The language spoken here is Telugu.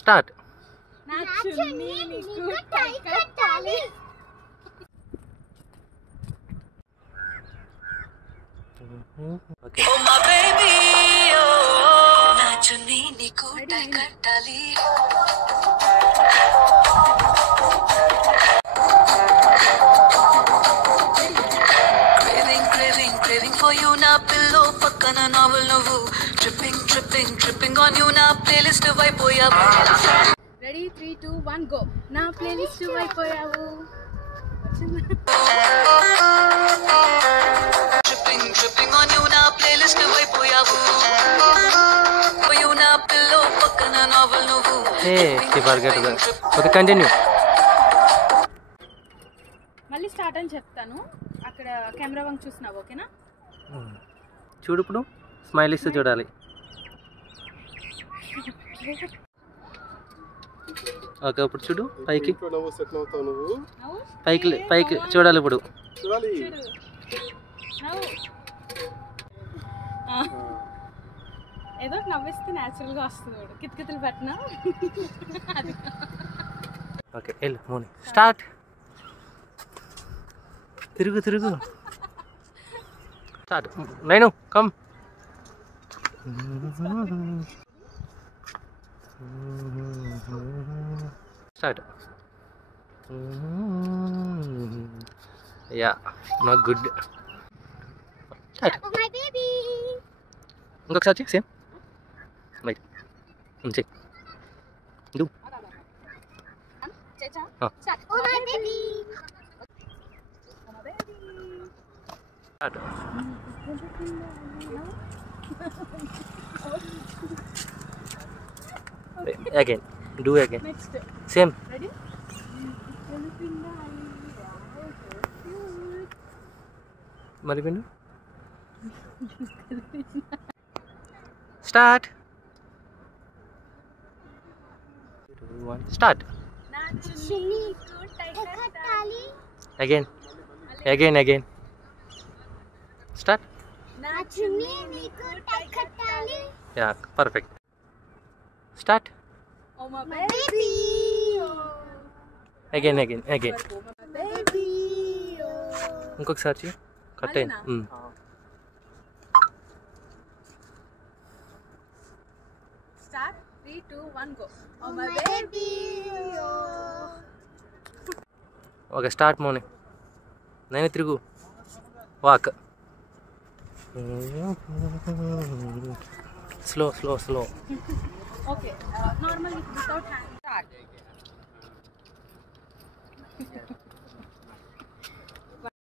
Start. Okay for you na pillow pakkana novel novu tripping on you na playlist vaipoyavu. Ready 3 2 1 go. Na playlist vaipoyavu. Tripping on you na playlist vaipoyavu. You na pillow pakkana novel novu. Hey, you forget that. Okay, continue. మళ్ళీ స్టార్ట్ అని చెప్తాను. అక్కడ కెమెరా వంక చూస్తున్నావు, ఓకేనా? చూడు, ఇప్పుడు స్మైల్ ఇస్తూ చూడాలి. ఓకే, ఇప్పుడు చూడు పైకి పైకి పైకి చూడాలి. ఇప్పుడు ఏదో నవ్విస్తే న్యాచురల్గా వస్తుంది. కితకితలు పెట్టినా. ఓకే, వెళ్ళు మోని. స్టార్ట్. తిరుగు తిరుగు. స్టార్ట్. నైను come. Start. Yeah not good. Start. ఇంకొకసారి same right check do. Again, do again. Next. Same. Ready? Mari pindu. Start. 2 1 start. Again. Again. Start. Yeah, perfect. Start. Oh my baby. Again. Baby. ఇంకొకసారి కట్ అయింది. Start 3 2 1 go. Oh my baby. Okay, start Moni. నేను తిరుగు. Walk. Slow. Okay, normal without hand. Start.